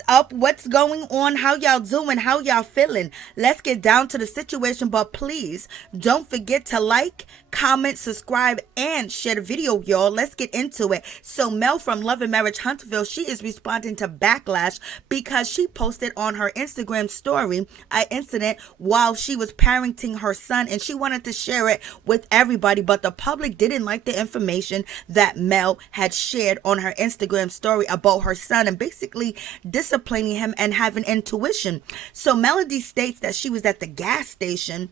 What's up? What's going on? How y'all doing? How y'all feeling? Let's get down to the situation, but please don't forget to like, comment, subscribe, and share the video, y'all. Let's get into it. So Mel from Love and Marriage Huntsville, she is responding to backlash because she posted on her Instagram story an incident while she was parenting her son, and she wanted to share it with everybody, but the public didn't like the information that Mel had shared on her Instagram story about her son and basically disciplining him and having intuition. So Melody states that she was at the gas station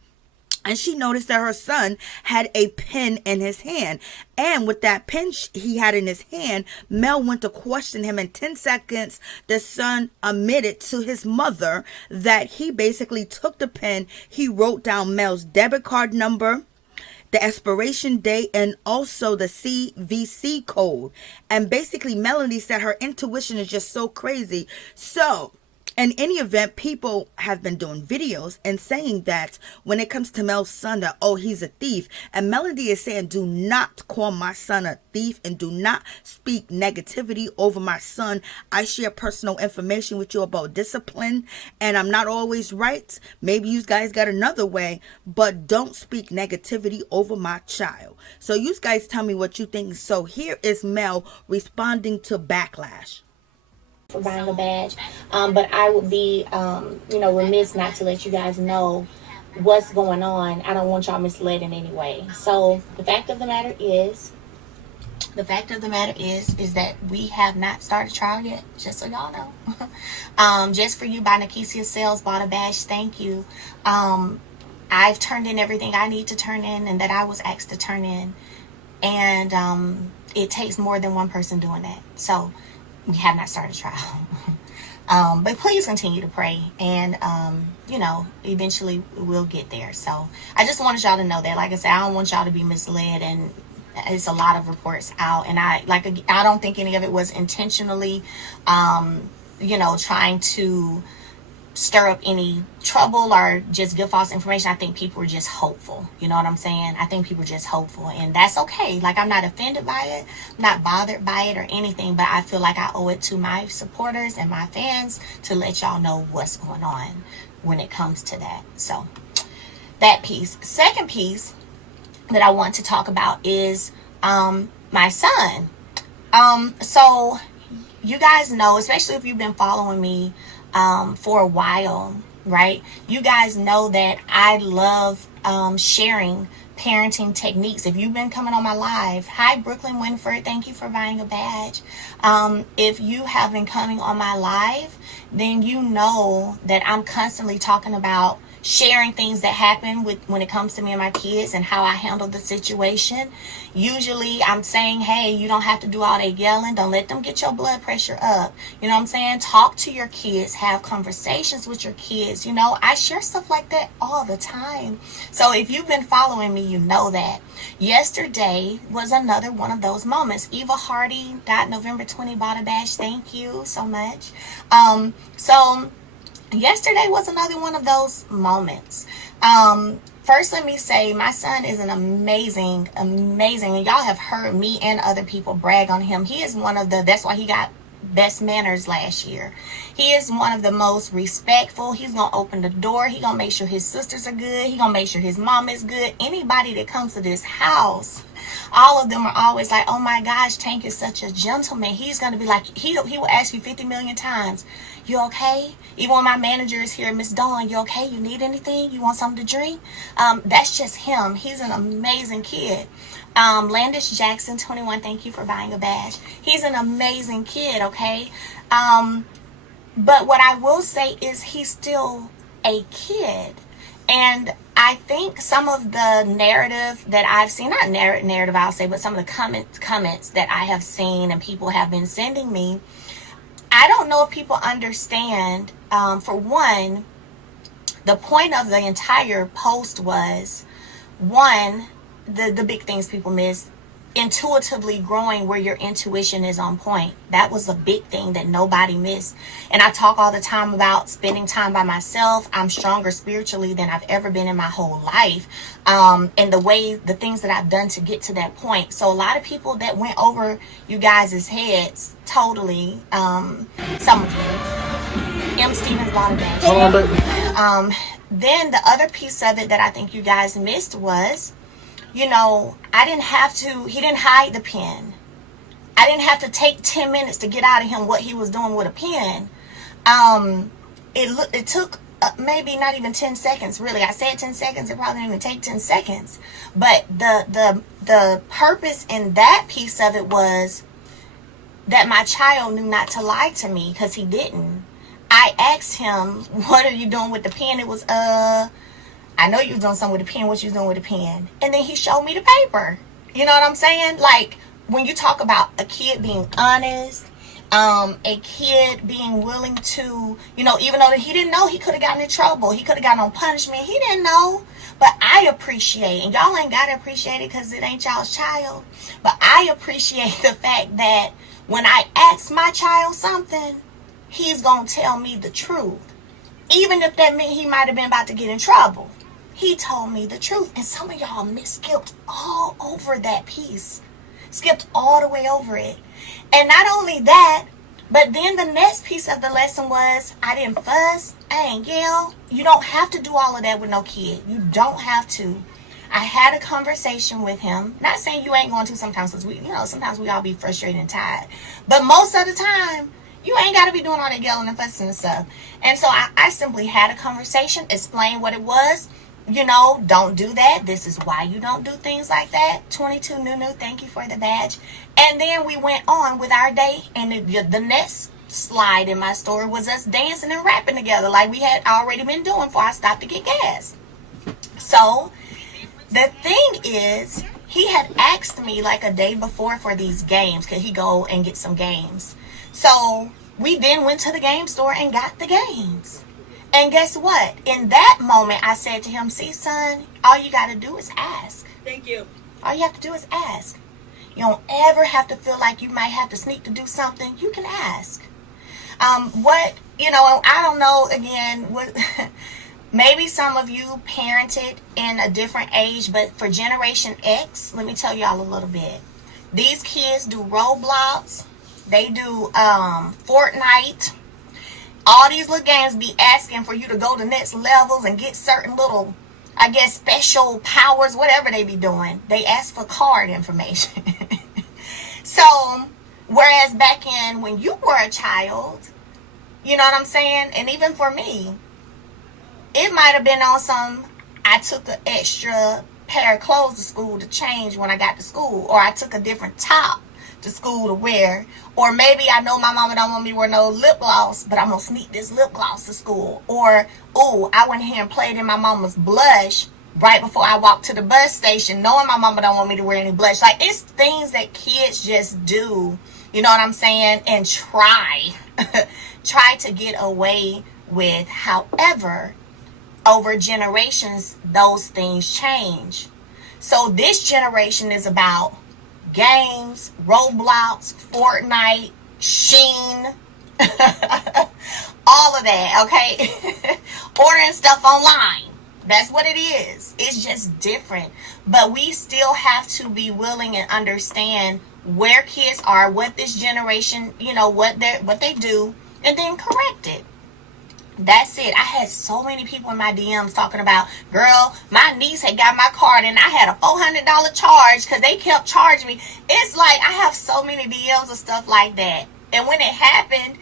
and she noticed that her son had a pen in his hand. And with that pen he had in his hand, Mel went to question him. In 10 seconds, the son admitted to his mother that he basically took the pen, he wrote down Mel's debit card number, the expiration date, and also the CVC code. And basically, Melody said her intuition is just so crazy. So, in any event, people have been doing videos and saying that when it comes to Mel's son, that, oh, he's a thief. And Melody is saying, do not call my son a thief and do not speak negativity over my son. I share personal information with you about discipline, and I'm not always right. Maybe you guys got another way, but don't speak negativity over my child. So you guys tell me what you think. So here is Mel responding to backlash. For buying a badge, but I would be remiss not to let you guys know what's going on. I don't want y'all misled in any way. So the fact of the matter is that we have not started trial yet, just so y'all know. Just for you, by Nakesia Sales, bought a badge. Thank you. I've turned in everything I need to turn in and that I was asked to turn in, and it takes more than one person doing that. So we have not started trial. But please continue to pray, and eventually we'll get there. So I just wanted y'all to know that. Like I said, I don't want y'all to be misled, and it's a lot of reports out, and I don't think any of it was intentionally trying to stir up any trouble or just give false information. I think people were just hopeful. You know what I'm saying? I think people were just hopeful, and that's okay. Like, I'm not offended by it, I'm not bothered by it or anything, but I feel like I owe it to my supporters and my fans to let y'all know what's going on when it comes to that. So that piece. Second piece that I want to talk about is my son. So you guys know, especially if you've been following me for a while, right? You guys know that I love sharing parenting techniques. If you've been coming on my live, hi Brooklyn Winford, thank you for buying a badge. If you have been coming on my live, then you know that I'm constantly talking about sharing things that happen when it comes to me and my kids and how I handle the situation. Usually I'm saying, hey, you don't have to do all that yelling. Don't let them get your blood pressure up. You know what I'm saying? Talk to your kids, have conversations with your kids. You know, I share stuff like that all the time. So if you've been following me, you know that. Yesterday was another one of those moments. Eva Hardy, November 20, bought a badge. Thank you so much. So yesterday was another one of those moments. First, let me say my son is an amazing, and y'all have heard me and other people brag on him. He is that's why he got best manners last year. He is one of the most respectful. He's gonna open the door. He gonna make sure his sisters are good. He gonna make sure his mom is good. Anybody that comes to this house, all of them are always like, oh my gosh, Tank is such a gentleman. He's gonna be like, he will ask you 50 million times, you okay? Even when my manager is here, Miss Dawn, you okay? You need anything? You want something to drink? That's just him. He's an amazing kid. Landish Jackson 21, thank you for buying a badge. He's an amazing kid, okay? But what I will say is he's still a kid. And I think some of the narrative that I've seen, not narrative I'll say, but some of the comments that I have seen and people have been sending me, I don't know if people understand. For one, the point of the entire post was, one, the big things people miss, intuitively growing where your intuition is on point. That was a big thing that nobody missed. And I talk all the time about spending time by myself. I'm stronger spiritually than I've ever been in my whole life. And the things that I've done to get to that point. So a lot of people that went over you guys' heads, totally, some of you, M. Stevens Lauderdale. Hold on, baby. Then the other piece of it that I think you guys missed was, you know, I didn't have to, he didn't hide the pen. I didn't have to take 10 minutes to get out of him what he was doing with a pen. It took maybe not even 10 seconds, really. I said 10 seconds. It probably didn't even take 10 seconds. But the purpose in that piece of it was that my child knew not to lie to me, because he didn't. I asked him, what are you doing with the pen? It was, I know you was doing something with the pen. What you was doing with the pen? And then he showed me the paper. You know what I'm saying? Like, when you talk about a kid being honest, a kid being willing to, you know, even though he didn't know, he could have gotten in trouble. He could have gotten on punishment. He didn't know. But I appreciate, and y'all ain't got to appreciate it because it ain't y'all's child. But I appreciate the fact that when I ask my child something, he's going to tell me the truth. Even if that meant he might have been about to get in trouble. He told me the truth. And some of y'all skipped all over that piece. Skipped all the way over it. And not only that, but then the next piece of the lesson was, I didn't fuss, I ain't yell. You don't have to do all of that with no kid. You don't have to. I had a conversation with him. Not saying you ain't going to sometimes, because sometimes we all be frustrated and tired. But most of the time, you ain't got to be doing all that yelling and fussing and stuff. And so I simply had a conversation, explained what it was. You know, don't do that. This is why you don't do things like that. 22 Nunu, thank you for the badge. And then we went on with our day. And the next slide in my story was us dancing and rapping together like we had already been doing before I stopped to get gas. So the thing is, he had asked me like a day before for these games. Could he go and get some games? So we then went to the game store and got the games. And guess what? In that moment, I said to him, see, son, all you got to do is ask. Thank you. All you have to do is ask. You don't ever have to feel like you might have to sneak to do something. You can ask. I don't know, again, maybe some of you parented in a different age, but for Generation X, let me tell y'all a little bit. These kids do Roblox. They do Fortnite. All these little games be asking for you to go to next levels and get certain little, I guess, special powers, whatever they be doing. They ask for card information. So, whereas back in when you were a child, you know what I'm saying? And even for me, it might have been on some, I took an extra pair of clothes to school to change when I got to school. Or I took a different top to school to wear. Or maybe I know my mama don't want me to wear no lip gloss, but I'm gonna sneak this lip gloss to school. Or, I went here and played in my mama's blush right before I walked to the bus station, knowing my mama don't want me to wear any blush. Like, it's things that kids just do, you know what I'm saying, and try to get away with. However, over generations, those things change. So this generation is about games, Roblox, Fortnite, Sheen, all of that, okay? Ordering stuff online. That's what it is. It's just different. But we still have to be willing and understand where kids are, what this generation, what they do, and then correct it. That's it. I had so many people in my DMs talking about, girl, my niece had got my card and I had a $400 charge because they kept charging me. It's like I have so many DMs of stuff like that. And when it happened,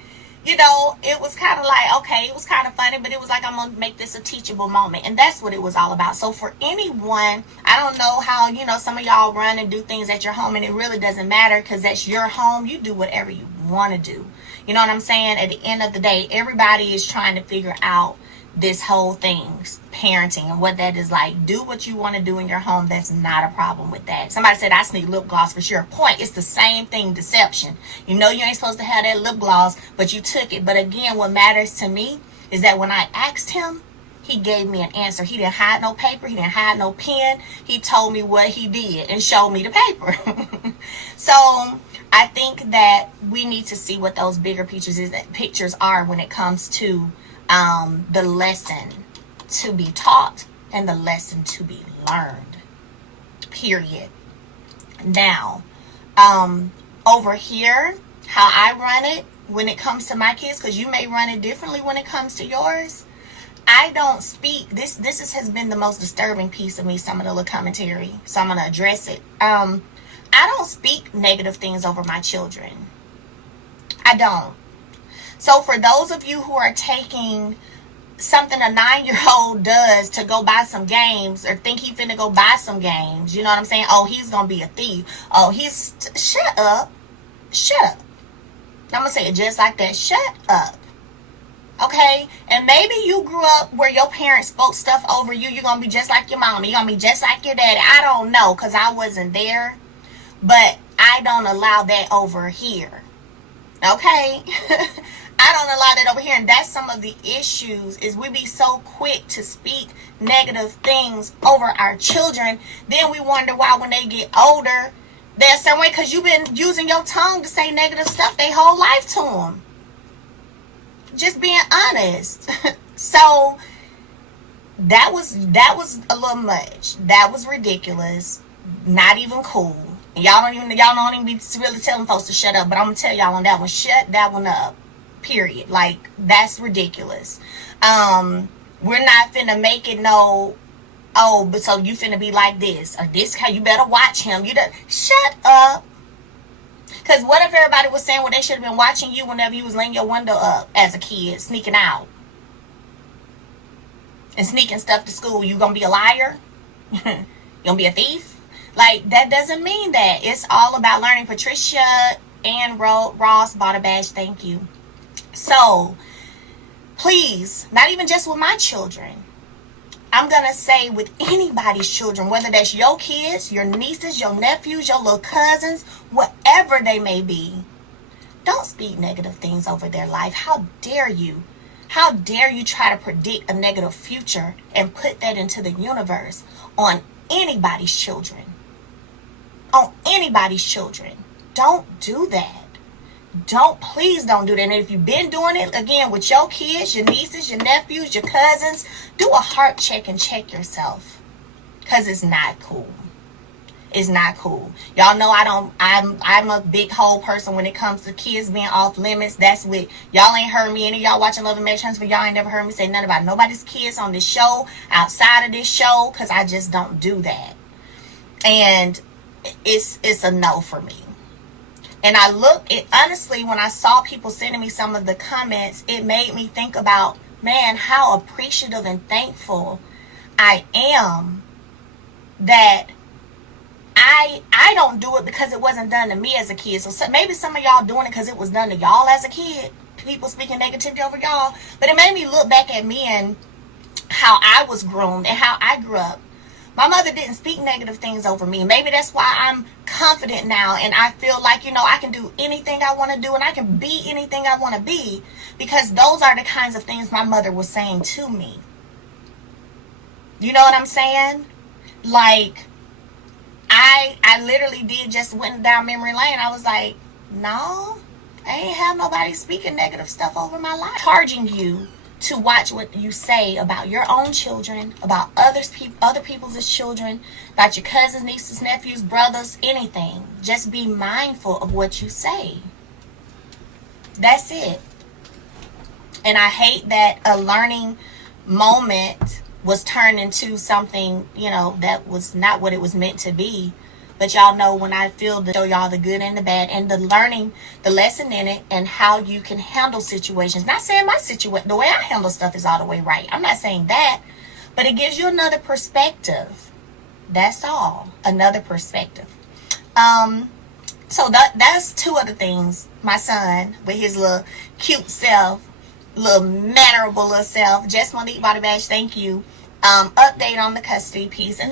it was kind of like, okay, it was kind of funny, but it was like, I'm going to make this a teachable moment. And that's what it was all about. So for anyone, I don't know how, some of y'all run and do things at your home, and it really doesn't matter because that's your home. You do whatever you want to do. You know what I'm saying? At the end of the day, everybody is trying to figure out this whole thing, parenting, and what that is like. Do what you want to do in your home. That's not a problem with that. Somebody said, I sneak lip gloss for sure. Point, it's the same thing, deception. You ain't supposed to have that lip gloss, but you took it. But again, what matters to me is that when I asked him, he gave me an answer. He didn't hide no paper. He didn't hide no pen. He told me what he did and showed me the paper. So I think that we need to see what those bigger pictures are when it comes to the lesson to be taught and the lesson to be learned. Period. Now, over here, how I run it, when it comes to my kids, because you may run it differently when it comes to yours. I don't speak. Has been the most disturbing piece of me. Some of the little commentary, so I'm gonna address it. I don't speak negative things over my children. I don't. So for those of you who are taking something a 9-year-old does to go buy some games, or think he finna go buy some games, you know what I'm saying? Oh, he's gonna be a thief. Oh, shut up. Shut up. I'm gonna say it just like that. Shut up. Okay? And maybe you grew up where your parents spoke stuff over you. You're gonna be just like your mama. You're gonna be just like your daddy. I don't know, because I wasn't there. But I don't allow that over here. Okay? I don't allow that over here. And that's some of the issues, is we be so quick to speak negative things over our children. Then we wonder why when they get older, they're some way, because you've been using your tongue to say negative stuff their whole life to them. Just being honest. So that was a little much. That was ridiculous. Not even cool. And y'all don't even be really telling folks to shut up. But I'm gonna tell y'all on that one, shut that one up. Period. Like, that's ridiculous. We're not finna make it no, oh, but so you finna be like this, or this how you better watch him. Shut up. Because what if everybody was saying, well, they should have been watching you whenever you was laying your window up as a kid, sneaking out and sneaking stuff to school? You gonna be a liar? You gonna be a thief? Like, that doesn't mean that. It's all about learning. Patricia and Ross bought a badge. Thank you. So, please, not even just with my children, I'm going to say with anybody's children, whether that's your kids, your nieces, your nephews, your little cousins, whatever they may be, don't speak negative things over their life. How dare you? How dare you try to predict a negative future and put that into the universe on anybody's children? On anybody's children. Don't do that. Please don't do that. And if you've been doing it, again, with your kids, your nieces, your nephews, your cousins, do a heart check and check yourself. Because it's not cool. It's not cool. Y'all know I'm a big whole person when it comes to kids being off limits. That's what, y'all ain't heard me. Any of y'all watching Love and Marriage Transfer, y'all ain't never heard me say nothing about nobody's kids on this show, outside of this show, because I just don't do that. And it's a no for me. And I honestly, when I saw people sending me some of the comments, it made me think about, man, how appreciative and thankful I am that I don't do it because it wasn't done to me as a kid. So maybe some of y'all doing it because it was done to y'all as a kid. People speaking negativity over y'all. But it made me look back at me and how I was groomed and how I grew up. My mother didn't speak negative things over me. Maybe that's why I'm confident now and I feel like, I can do anything I want to do and I can be anything I want to be, because those are the kinds of things my mother was saying to me. You know what I'm saying? Like, I literally just went down memory lane. I was like, no, I ain't have nobody speaking negative stuff over my life. Charging you to watch what you say about your own children, about other people's children, about your cousins, nieces, nephews, brothers, anything. Just be mindful of what you say. That's it. And I hate that a learning moment was turned into something, that was not what it was meant to be. But y'all know when I feel to show y'all the good and the bad and the learning, the lesson in it, and how you can handle situations. Not saying the way I handle stuff is all the way right. I'm not saying that. But it gives you another perspective. That's all. Another perspective. So that's two other things. My son, with his little cute self, little mannerable little self. Just Monique Body Badge, thank you. Update on the custody piece. And